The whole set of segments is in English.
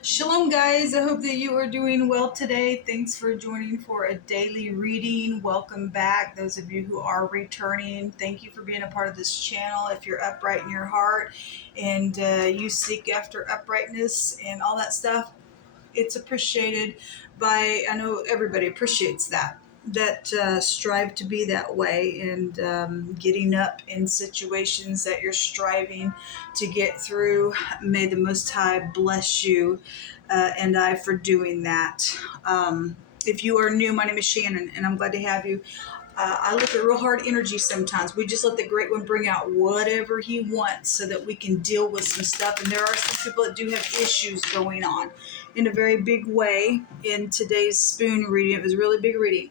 Shalom, guys. I hope that you are doing well today. Thanks for joining for a daily reading. Welcome back. Those of you who are returning, thank you for being a part of this channel. If you're upright in your heart and you seek after uprightness and all that stuff, it's appreciated I know everybody appreciates that strive to be that way, and getting up in situations that you're striving to get through. May the Most High bless you and I for doing that. If you are new, my name is Shannon, and I'm glad to have you. I look at real hard energy sometimes. We just let the Great One bring out whatever he wants so that we can deal with some stuff. And there are some people that do have issues going on in a very big way. In today's spoon reading, it was a really big reading.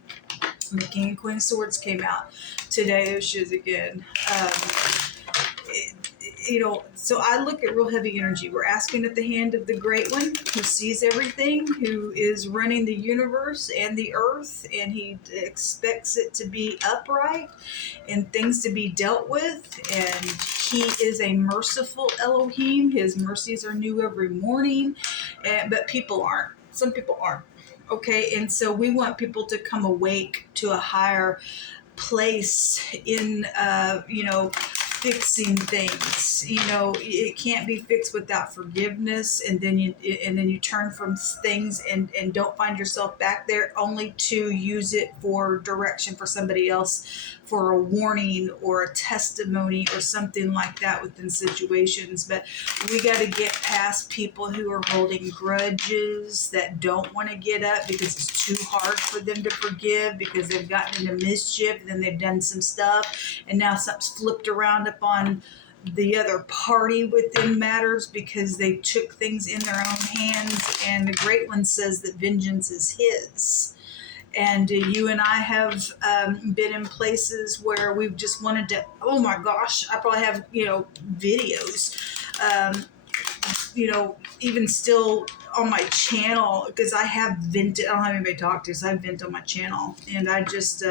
The King and Queen of Swords came out today. There she is again. So I look at real heavy energy. We're asking at the hand of the Great One who sees everything, who is running the universe and the earth, and he expects it to be upright and things to be dealt with. And he is a merciful Elohim. His mercies are new every morning, but people aren't. Some people aren't. Okay, and so we want people to come awake to a higher place in, fixing things. It can't be fixed without forgiveness, and then you turn from things and don't find yourself back there, only to use it for direction for somebody else, for a warning or a testimony or something like that within situations. But we got to get past people who are holding grudges, that don't want to get up because it's too hard for them to forgive, because they've gotten into mischief and then they've done some stuff, and now something's flipped around upon the other party within matters because they took things in their own hands. And the Great One says that vengeance is his. And you and I have been in places where we've just wanted to, oh my gosh, I probably have, videos, even still on my channel, because I have vented. I don't have anybody to talk to, so I vent on my channel. And I just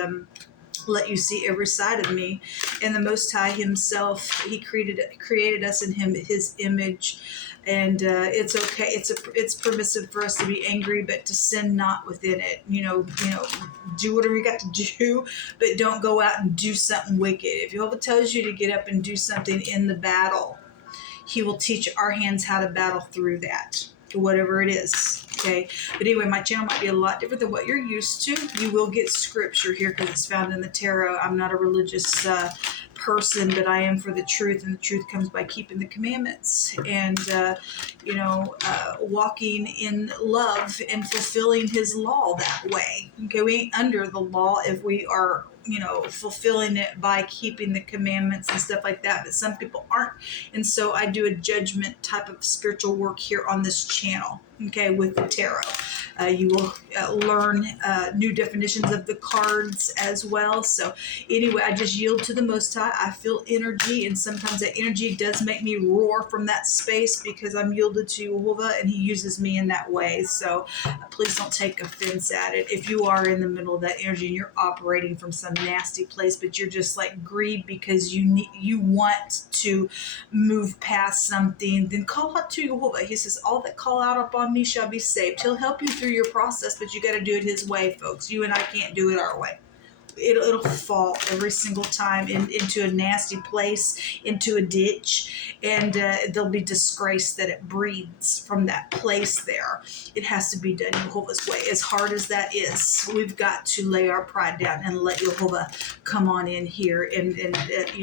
let you see every side of me. And the Most High himself, he created us in his image. And it's okay. It's permissive for us to be angry, but to sin not within it. Do whatever you got to do, but don't go out and do something wicked. If Jehovah tells you to get up and do something in the battle, he will teach our hands how to battle through that, whatever it is. Okay. But anyway, my channel might be a lot different than what you're used to. You will get scripture here because it's found in the tarot. I'm not a religious person, but I am for the truth, and the truth comes by keeping the commandments and walking in love and fulfilling his law that way. Okay, we ain't under the law if we are fulfilling it by keeping the commandments and stuff like that, but some people aren't. And so I do a judgment type of spiritual work here on this channel, okay, with the tarot. You will learn new definitions of the cards as well. So anyway, I just yield to the Most High. I feel energy, and sometimes that energy does make me roar from that space because I'm yielded to Jehovah, and he uses me in that way. So please don't take offense at it. If you are in the middle of that energy and you're operating from some nasty place, but you're just like grieved because you want to move past something, then call out to Jehovah. He says, all that call out upon me shall be saved. He'll help you through your process, but you got to do it his way, folks. You and I can't do it our way. It'll fall every single time into a nasty place, into a ditch, and there'll be disgrace that it breeds from that place there. It has to be done Jehovah's way. As hard as that is, we've got to lay our pride down and let Jehovah come on in here and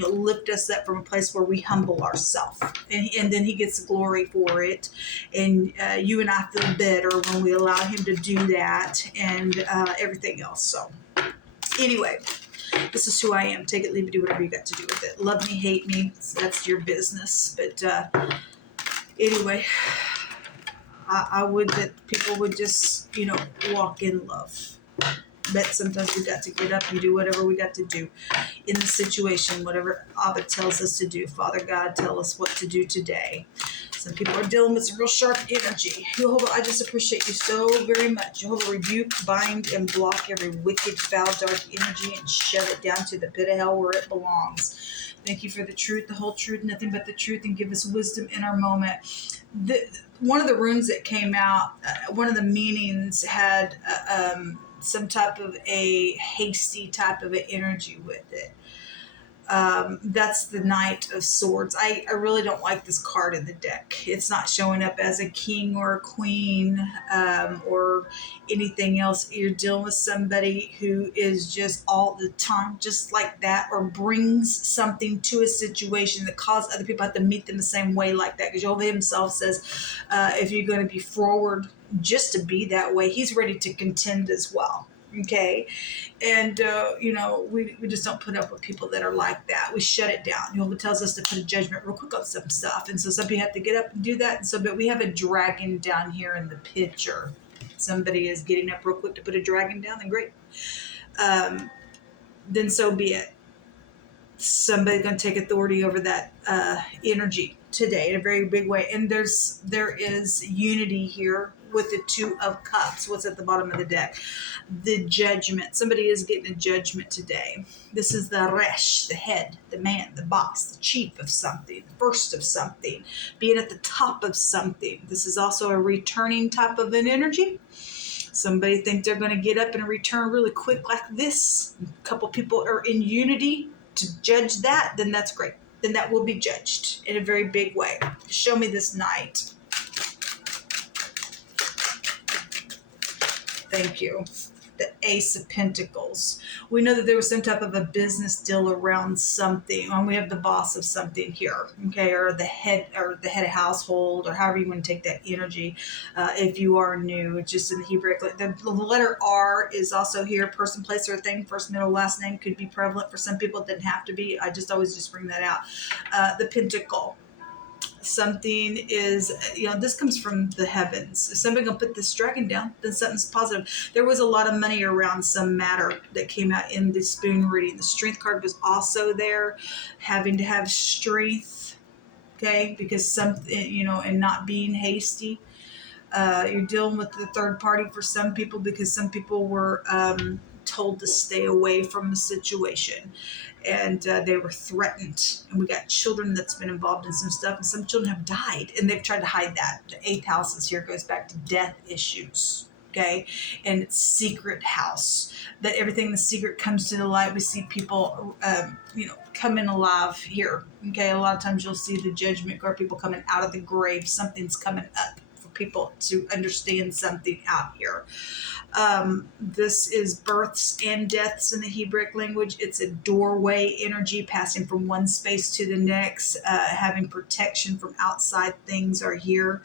lift us up from a place where we humble ourselves, and then he gets the glory for it. And you and I feel better when we allow him to do that, and everything else. So anyway, this is who I am. Take it, leave it, do whatever you got to do with it. Love me, hate me, that's your business. But anyway, I would that people would just, walk in love. But sometimes we got to get up and do whatever we got to do in the situation, whatever Abba tells us to do. Father God, tell us what to do today. Some people are dealing with some real sharp energy. Jehovah, I just appreciate you so very much. Jehovah, rebuke, bind, and block every wicked, foul, dark energy and shove it down to the pit of hell where it belongs. Thank you for the truth, the whole truth, nothing but the truth, and give us wisdom in our moment. One of the runes that came out, one of the meanings had some type of a hasty type of an energy with it. That's the Knight of Swords. I really don't like this card in the deck. It's not showing up as a king or a queen or anything else. You're dealing with somebody who is just all the time just like that, or brings something to a situation that causes other people have to meet them the same way like that. Because Jehovah himself says if you're going to be forward just to be that way, he's ready to contend as well. Okay. And, we just don't put up with people that are like that. We shut it down. It tells us to put a judgment real quick on some stuff. And so some people have to get up and do that. And so, but we have a dragon down here in the picture. Somebody is getting up real quick to put a dragon down, then great. Then so be it. Somebody's going to take authority over that energy today in a very big way. And there is unity here with the Two of Cups. What's at the bottom of the deck? The judgment. Somebody is getting a judgment today. This is the Resh, the head, the man, the boss, the chief of something, the first of something, being at the top of something. This is also a returning type of an energy. Somebody think they're going to get up and return really quick like this. A couple people are in unity to judge that, then that's great. Then that will be judged in a very big way. Show me this Knight. Thank you. The Ace of Pentacles. We know that there was some type of a business deal around something. And we have the boss of something here, okay, or the head of household, or however you want to take that energy. If you are new, it's just in the Hebrew. The letter R is also here. Person, place, or thing. First, middle, last name could be prevalent for some people. It doesn't have to be. I just always just bring that out. The Pentacle. Something is, this comes from the heavens. If somebody gonna put this dragon down, then something's positive. There was a lot of money around some matter that came out in the spoon reading. The strength card was also there, having to have strength, okay, because and not being hasty. You're dealing with the third party for some people because some people were told to stay away from the situation, and they were threatened, and we got children that's been involved in some stuff, and some children have died, and they've tried to hide that. The 8th house is here, goes back to death issues, okay, and it's secret house, that everything in the secret comes to the light. We see people coming alive here, okay. A lot of times you'll see the judgment card, people coming out of the grave. Something's coming up for people to understand something out here. This is births and deaths in the Hebrew language. It's a doorway energy, passing from one space to the next, having protection from outside things are here.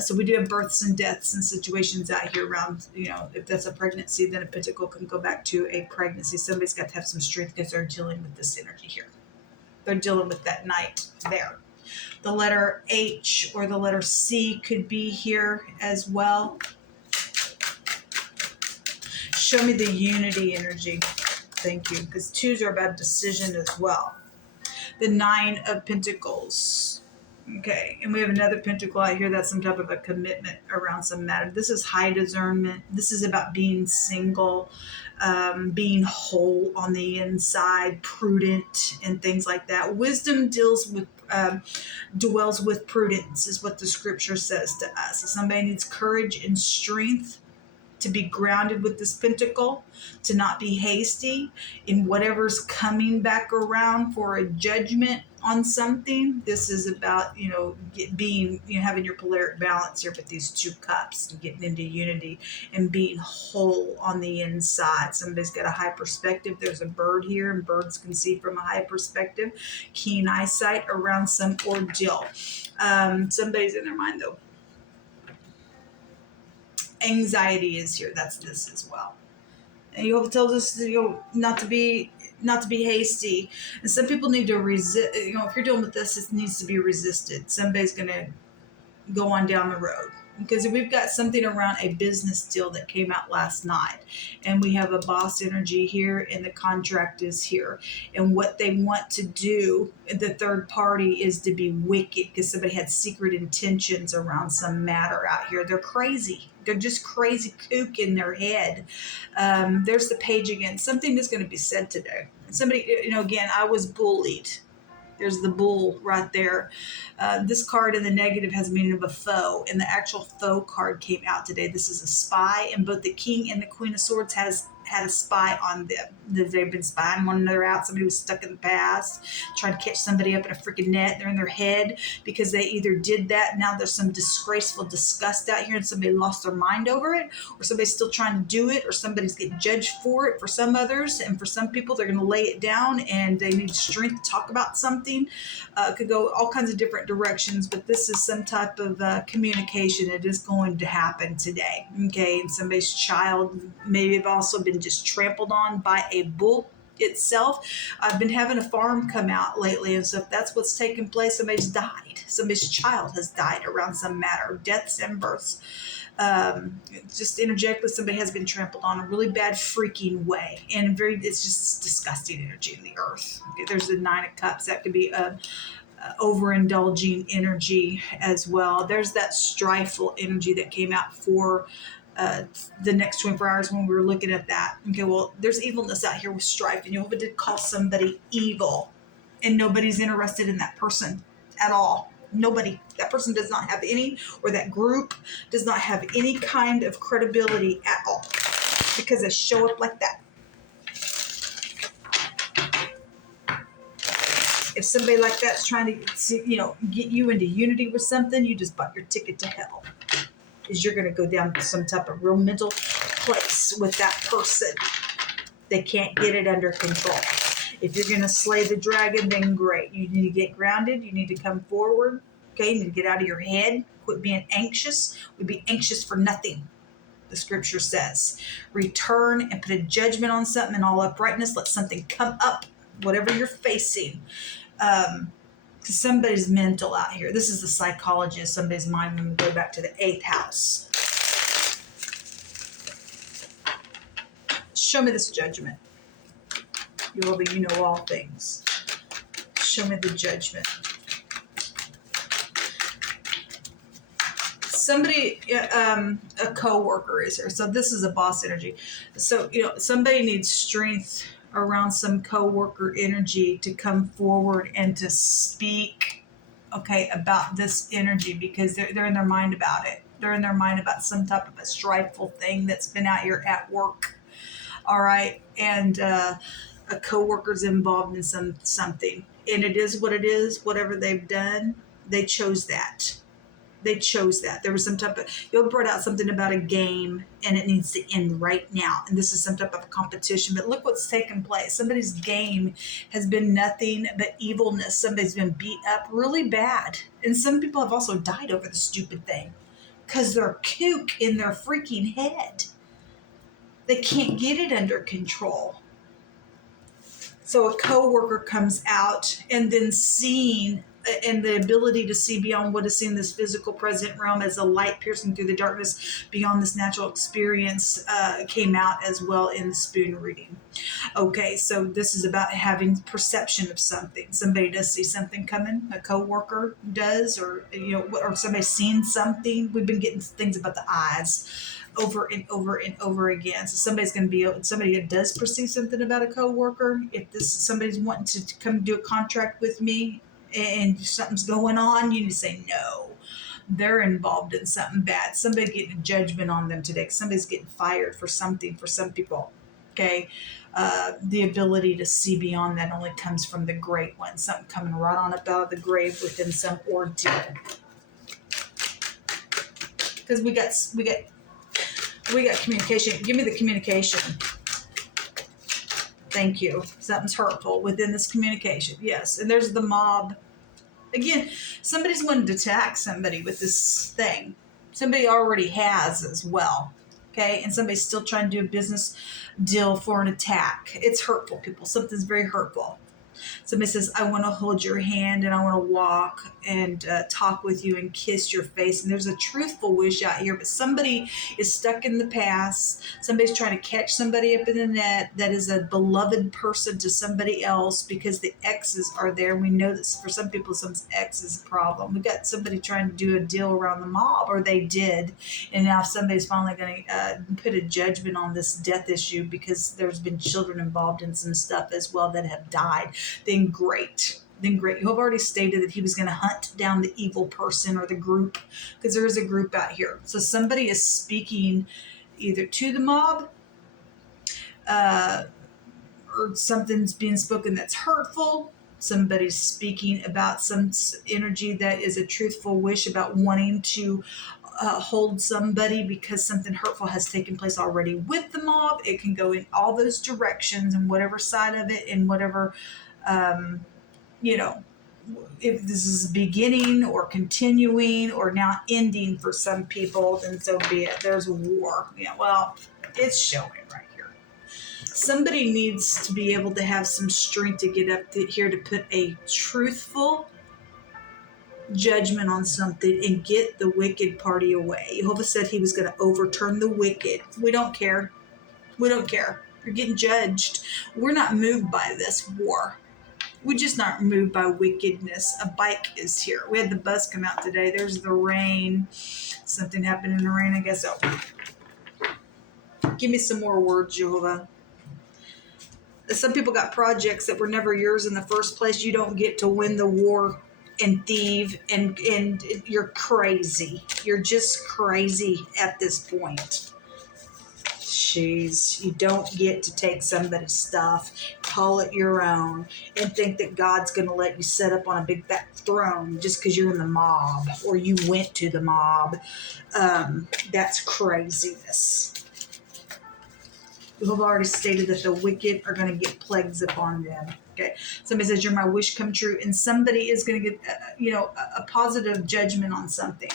So we do have births and deaths and situations out here around, if that's a pregnancy, then a pentacle can go back to a pregnancy. Somebody's got to have some strength because they're dealing with this energy here. They're dealing with that Knight there. The letter H or the letter C could be here as well. Show me the unity energy. Thank you. Because 2s are about decision as well. The 9 of Pentacles. Okay. And we have another pentacle out here. That's some type of a commitment around some matter. This is high discernment. This is about being single, being whole on the inside, prudent, and things like that. Wisdom dwells with prudence is what the scripture says to us. If somebody needs courage and strength to be grounded with this pentacle, to not be hasty in whatever's coming back around for a judgment on something. This is about, having your polaric balance here with these 2 cups and getting into unity and being whole on the inside. Somebody's got a high perspective. There's a bird here, and birds can see from a high perspective. Keen eyesight around some ordeal. Somebody's in their mind though. Anxiety is here. That's this as well. And Jehovah tells us not to be hasty. And some people need to resist. If you're dealing with this, it needs to be resisted. Somebody's going to go on down the road. Because we've got something around a business deal that came out last night, and we have a boss energy here, and the contract is here. And what they want to do, the third party, is to be wicked because somebody had secret intentions around some matter out here. They're crazy. They're just crazy kook in their head. There's the page again. Something is going to be said today. Somebody, again, I was bullied. There's the bull right there. This card in the negative has the meaning of a foe, and the actual foe card came out today. This is a spy, and both the King and the Queen of Swords had a spy on them. They've been spying one another out. Somebody was stuck in the past, trying to catch somebody up in a freaking net. They're in their head because they either did that. Now there's some disgraceful disgust out here, and somebody lost their mind over it, or somebody's still trying to do it, or somebody's getting judged for it for some others. And for some people, they're going to lay it down, and they need strength to talk about something. It could go all kinds of different directions, but this is some type of communication. It is going to happen today. Okay, and somebody's child maybe have also been just trampled on by a bull itself. I've been having a farm come out lately, and so if that's what's taking place, somebody's died. Somebody's child has died around some matter, deaths and births. Just interject, somebody has been trampled on a really bad freaking way, and it's just disgusting energy in the earth. Okay, there's the Nine of Cups. That could be overindulging energy as well. There's that strifeful energy that came out for the next 24 hours when we were looking at that. Okay, well, there's evilness out here with strife, and Jehovah did call somebody evil, and nobody's interested in that person at all. Nobody. That person does not have any, or that group does not have any kind of credibility at all, because they show up like that. If somebody like that's trying to, get you into unity with something, you just bought your ticket to hell. Because you're going to go down to some type of real mental place with that person. They can't get it under control. If you're going to slay the dragon, then great. You need to get grounded. You need to come forward. Okay, you need to get out of your head. Quit being anxious. We'd be anxious for nothing, the scripture says. Return and put a judgment on something in all uprightness. Let something come up, whatever you're facing. Because somebody's mental out here. This is the psychologist. Somebody's mind when we go back to the 8th house. Show me this judgment. Jehovah, you know all things. Show me the judgment. Somebody, a co-worker is here. So this is a boss energy. So, somebody needs strength around some co-worker energy to come forward and to speak, about this energy, because they're in their mind about it. They're in their mind about some type of a strifeful thing that's been out here at work. All right. And a co-worker's involved in something. And it is what it is. Whatever they've done, they chose that. They chose that. There was some type of, you brought out something about a game, and it needs to end right now. And this is some type of competition. But look what's taken place. Somebody's game has been nothing but evilness. Somebody's been beat up really bad. And some people have also died over the stupid thing because they're kook in their freaking head. They can't get it under control. So a coworker comes out, and then seeing, and the ability to see beyond what is seen in this physical present realm as a light piercing through the darkness beyond this natural experience came out as well in the spoon reading. Okay, so this is about having perception of something. Somebody does see something coming, a coworker does, or or somebody's seen something. We've been getting things about the eyes over and over and over again. So somebody's going to be somebody that does perceive something about a coworker. If somebody's wanting to come do a contract with me, and something's going on, you need to say no. They're involved in something bad. Somebody's getting a judgment on them today. Somebody's getting fired for something for some people. Okay. The ability to see beyond that only comes from the great one. Something coming right on up out of the grave within some ordeal. Because we got communication. Give me the communication. Thank you. Something's hurtful within this communication. Yes. And there's the mob. Again, somebody's wanting to attack somebody with this thing. Somebody already has as well. Okay. And somebody's still trying to do a business deal for an attack. It's hurtful, people. Something's very hurtful. Somebody says, I want to hold your hand and I want to walk and talk with you and kiss your face. And there's a truthful wish out here, but somebody is stuck in the past. Somebody's trying to catch somebody up in the net that is a beloved person to somebody else because the exes are there. We know that for some people, some ex is a problem. We got somebody trying to do a deal around the mob, or they did. And now somebody's finally going to put a judgment on this death issue because there's been children involved in some stuff as well that have died. Then great. You have already stated that he was going to hunt down the evil person or the group, because there is a group out here. So somebody is speaking either to the mob, or something's being spoken that's hurtful. Somebody's speaking about some energy that is a truthful wish about wanting to hold somebody because something hurtful has taken place already with the mob. It can go in all those directions and whatever side of it and whatever, if this is beginning or continuing or now ending for some people, then so be it. There's a war. Yeah, well, it's showing right here. Somebody needs to be able to have some strength to get up here to put a truthful judgment on something and get the wicked party away. Jehovah said he was going to overturn the wicked. We don't care. You're getting judged. We're not moved by this war. We're just not moved by wickedness. A bike is here. We had the bus come out today. There's the rain. Something happened in the rain, I guess. Give me some more words, Jehovah. Some people got projects that were never yours in the first place. You don't get to win the war and thieve, and you're crazy. You're just crazy at this point. Jeez, you don't get to take somebody's stuff, call it your own, and think that God's going to let you set up on a big fat throne just because you're in the mob or you went to the mob. That's craziness. We have already stated that the wicked are going to get plagues upon them. Okay. Somebody says, you're my wish come true. And somebody is going to get, a positive judgment on something.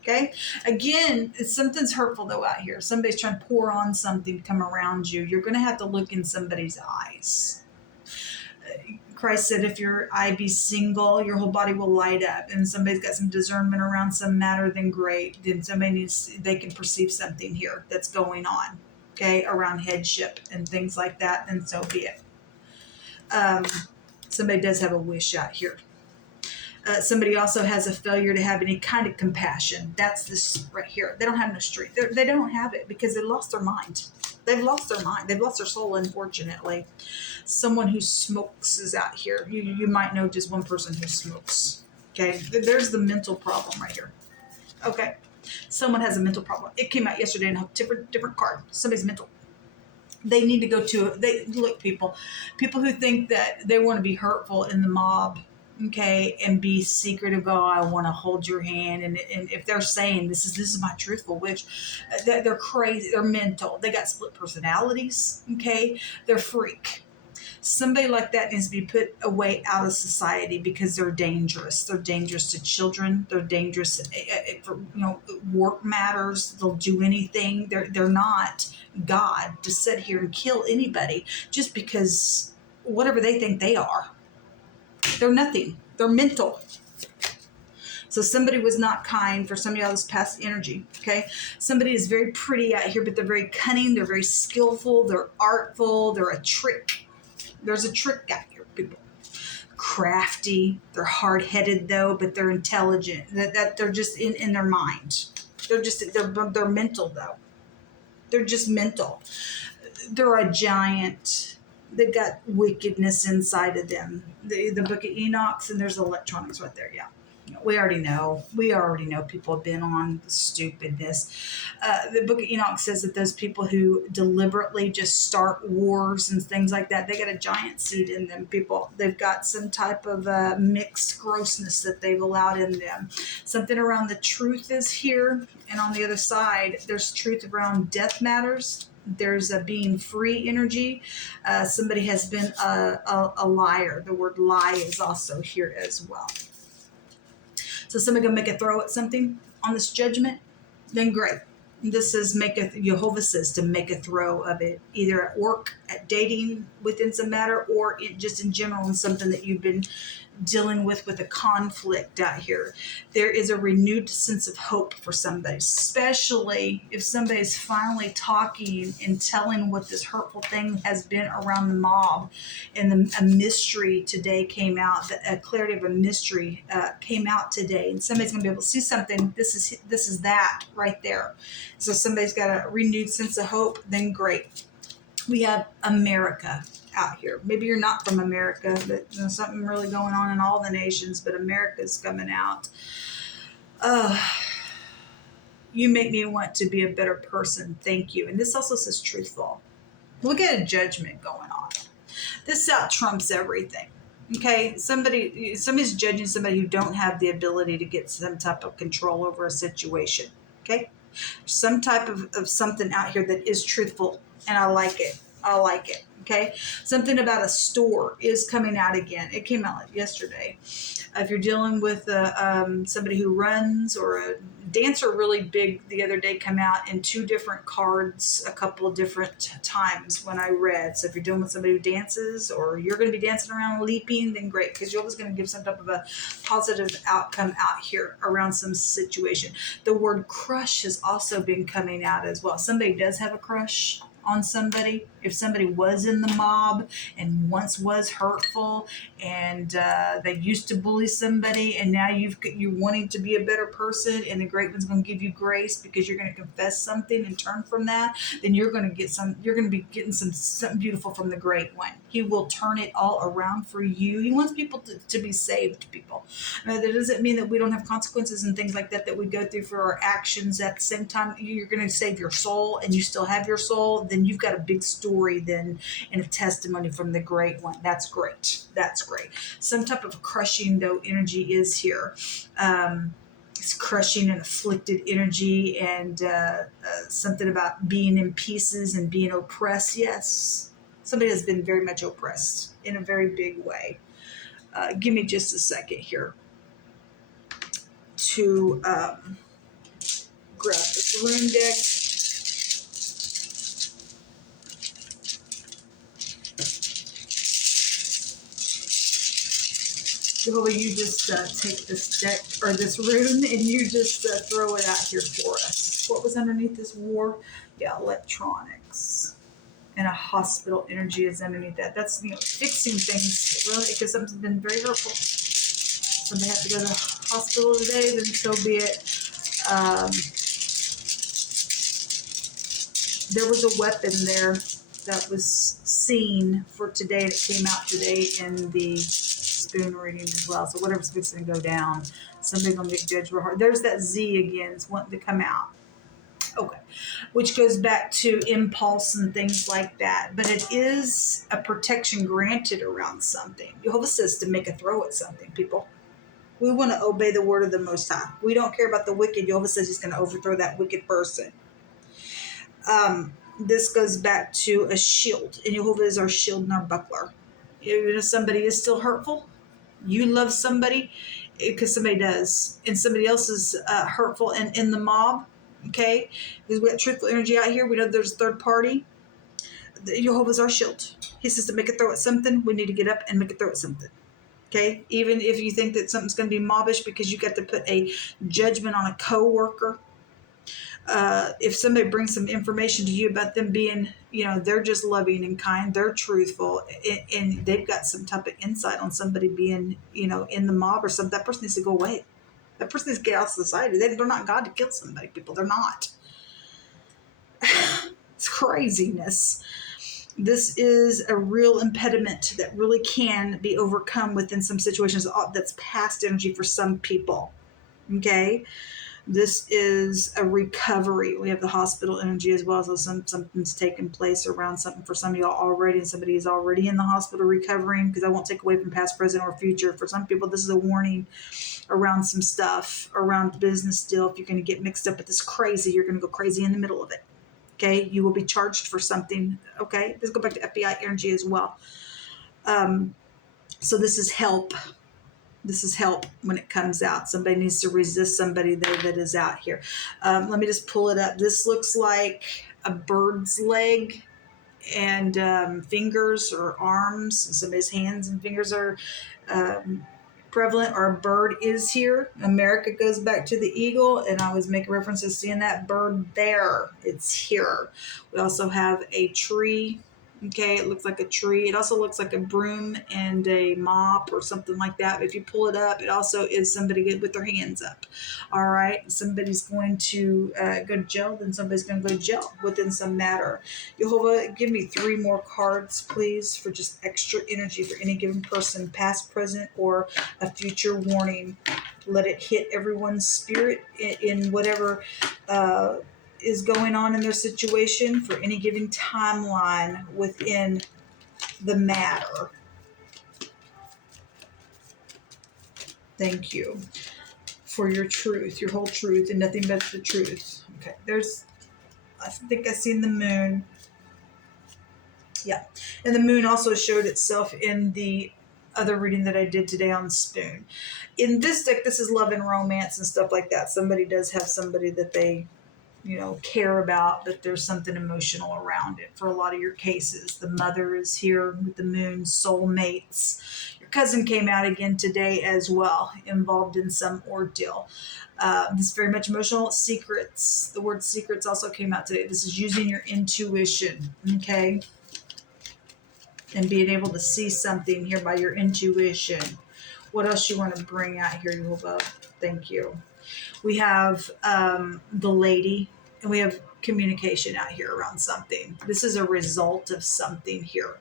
Okay. Again, something's hurtful though out here. Somebody's trying to pour on something to come around you. You're going to have to look in somebody's eyes. Christ said, if your eye be single, your whole body will light up. And somebody's got some discernment around some matter, then great. Then they can perceive something here that's going on. Okay, around headship and things like that, then so be it. Somebody does have a wish out here. Somebody also has a failure to have any kind of compassion. That's this right here. They don't have no strength. They don't have it because they lost their mind. They've lost their mind. They've lost their soul, unfortunately. Someone who smokes is out here. You might know just one person who smokes. Okay, there's the mental problem right here. Okay. Someone has a mental problem. It came out yesterday in a different card. Somebody's mental. They need to go to people who think that they want to be hurtful in the mob, okay, and be secretive. Oh, I want to hold your hand, and if they're saying this is my truthful wish, they're crazy. They're mental. They got split personalities. Okay, they're freak. Somebody like that needs to be put away out of society because they're dangerous. They're dangerous to children. They're dangerous for work matters. They'll do anything. They're not God to sit here and kill anybody just because whatever they think they are. They're nothing. They're mental. So somebody was not kind for some of y'all's past energy, okay? Somebody is very pretty out here, but they're very cunning. They're very skillful. They're artful. They're a trick. There's a trick out here, people. Crafty. They're hard-headed, though, but they're intelligent. That they're just in their mind. They're mental, though. They're just mental. They're a giant. They've got wickedness inside of them. The Book of Enoch, and there's electronics right there, yeah. We already know people have been on the stupidness. The Book of Enoch says that those people who deliberately just start wars and things like that, they got a giant seed in them, people. They've got some type of mixed grossness that they've allowed in them. Something around the truth is here. And on the other side, there's truth around death matters. There's a being free energy. Somebody has been a liar. The word lie is also here as well. So somebody gonna make a throw at something on this judgment, then great. This is Jehovah says to make a throw of it, either at work, at dating within some matter, or just in general in something that you've been dealing with a conflict out here. There is a renewed sense of hope for somebody, especially if somebody's finally talking and telling what this hurtful thing has been around the mob. And a mystery today came out, a clarity of a mystery came out today, and somebody's going to be able to see something. This is that right there. So somebody's got a renewed sense of hope, then great. We have America out here. Maybe you're not from America, but there's something really going on in all the nations, but America's coming out. You make me want to be a better person. Thank you. And this also says truthful. Look at a judgment going on. This out trumps everything. Okay, somebody's judging somebody who don't have the ability to get some type of control over a situation. Okay, some type of something out here that is truthful, and I like it. Okay, something about a store is coming out again. It came out yesterday. If you're dealing with somebody who runs, or a dancer, really big the other day, come out in 2 different cards a couple of different times when I read. So if you're dealing with somebody who dances, or you're going to be dancing around leaping, then great, because you're always going to give some type of a positive outcome out here around some situation. The word crush has also been coming out as well. Somebody does have a crush on somebody. If somebody was in the mob and once was hurtful, and they used to bully somebody, and now you're wanting to be a better person, and the great one's going to give you grace because you're going to confess something and turn from that, then you're going to be getting something beautiful from the great one. He will turn it all around for you. He wants people to be saved, people. Now, that doesn't mean that we don't have consequences and things like that we go through for our actions. At the same time, you're going to save your soul, and you still have your soul. Then you've got a big story then, and a testimony from the great one. That's great. Some type of crushing, though, energy is here. It's crushing and afflicted energy, and something about being in pieces and being oppressed. Yes, somebody has been very much oppressed in a very big way. Give me just a second here to grab this rune deck. Jehovah, you just take this deck, or this rune, and you just throw it out here for us. What was underneath this war? Yeah, electronics. And a hospital energy is underneath that. That's, fixing things, really, because something's been very hurtful. Somebody has to go to the hospital today, then so be it. There was a weapon there that was seen for today, that came out today in the spoon reading as well. So whatever's fixing to go down, somebody's going to get judged real hard. There's that Z again. It's wanting to come out. Okay. Which goes back to impulse and things like that. But it is a protection granted around something. Jehovah says to make a throw at something, people. We want to obey the word of the Most High. We don't care about the wicked. Jehovah says he's going to overthrow that wicked person. This goes back to a shield. And Jehovah is our shield and our buckler. Even if somebody is still hurtful, you love somebody because somebody does, and somebody else is hurtful and in the mob. Okay, because we got truthful energy out here. We know there's a third party. Jehovah's our shield. He says to make a throw at something, we need to get up and make a throw at something. Okay, even if you think that something's going to be mobbish because you got to put a judgment on a coworker. If somebody brings some information to you about them being, they're just loving and kind, they're truthful, and they've got some type of insight on somebody being, in the mob or something, that person needs to go away. That person needs to get out of society. They're not God to kill somebody, people. They're not. It's craziness. This is a real impediment that really can be overcome within some situations. That's past energy for some people. Okay? This is a recovery. We have the hospital energy as well. So something's taken place around something for some of y'all already, and somebody is already in the hospital recovering, because I won't take away from past, present, or future. For some people, this is a warning around some stuff, around business deal. If you're going to get mixed up with this crazy, you're going to go crazy in the middle of it. Okay? You will be charged for something. Okay? Let's go back to FBI energy as well. So this is help. This is help when it comes out. Somebody needs to resist somebody that is out here. Let me just pull it up. This looks like a bird's leg and fingers or arms. Somebody's hands and fingers are prevalent, or a bird is here. America goes back to the eagle, and I was making reference to seeing that bird there. It's here. We also have a tree. Okay, it looks like a tree. It also looks like a broom and a mop or something like that. If you pull it up, it also is somebody with their hands up. All right, somebody's going to go to jail, then somebody's going to go to jail within some matter. Jehovah, give me 3 more cards, please, for just extra energy for any given person, past, present, or a future warning. Let it hit everyone's spirit in whatever is going on in their situation for any given timeline within the matter. Thank you for your truth, your whole truth, and nothing but the truth. Okay, I think I seen the moon. Yeah, and the moon also showed itself in the other reading that I did today on spoon. In this deck, this is love and romance and stuff like that. Somebody does have somebody that they care about, but there's something emotional around it for a lot of your cases. The mother is here with the moon, soulmates. Your cousin came out again today as well, involved in some ordeal. This is very much emotional. Secrets. The word secrets also came out today. This is using your intuition, okay? And being able to see something here by your intuition. What else you want to bring out here, Yehovah? Thank you. We have the lady, and we have communication out here around something. This is a result of something here.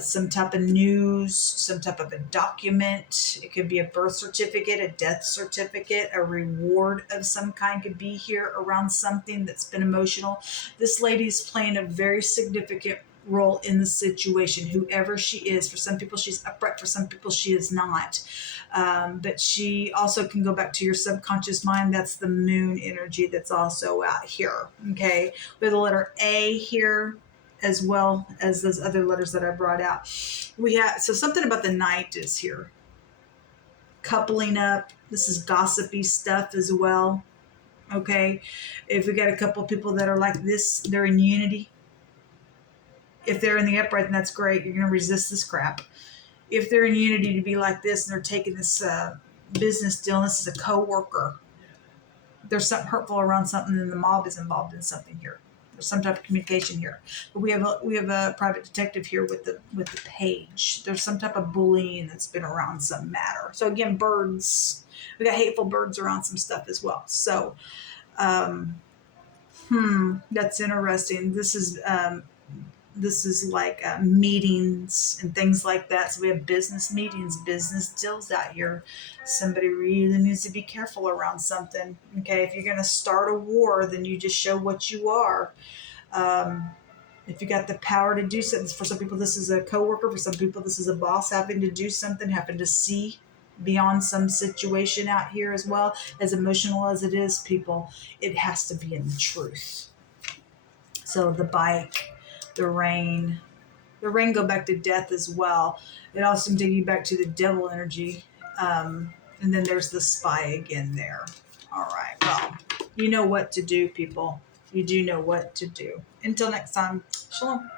Some type of news, some type of a document. It could be a birth certificate, a death certificate, a reward of some kind could be here around something that's been emotional. This lady's playing a very significant role in the situation, whoever she is. For some people, she's upright. For some people, she is not. But she also can go back to your subconscious mind. That's the moon energy that's also out here. Okay. We have the letter A here, as well as those other letters that I brought out. So something about the night is here. Coupling up. This is gossipy stuff as well. Okay. If we got a couple people that are like this, they're in unity. If they're in the upright, then that's great. You're going to resist this crap. If they're in unity to be like this, and they're taking this business deal, and this is a coworker, there's something hurtful around something, and the mob is involved in something here. There's some type of communication here. But we have a private detective here with the page. There's some type of bullying that's been around some matter. So again, birds. We got hateful birds around some stuff as well. So, that's interesting. This is like meetings and things like that. So we have business meetings, business deals out here. Somebody really needs to be careful around something. Okay, if you're going to start a war, then you just show what you are. If you got the power to do something, for some people this is a coworker, for some people this is a boss having to do something, having to see beyond some situation out here as well. As emotional as it is, people, it has to be in the truth. So the bike, the rain go back to death as well. It also can take you back to the devil energy. And then there's the spy again there. All right. Well, you know what to do, people. You do know what to do. Until next time, shalom.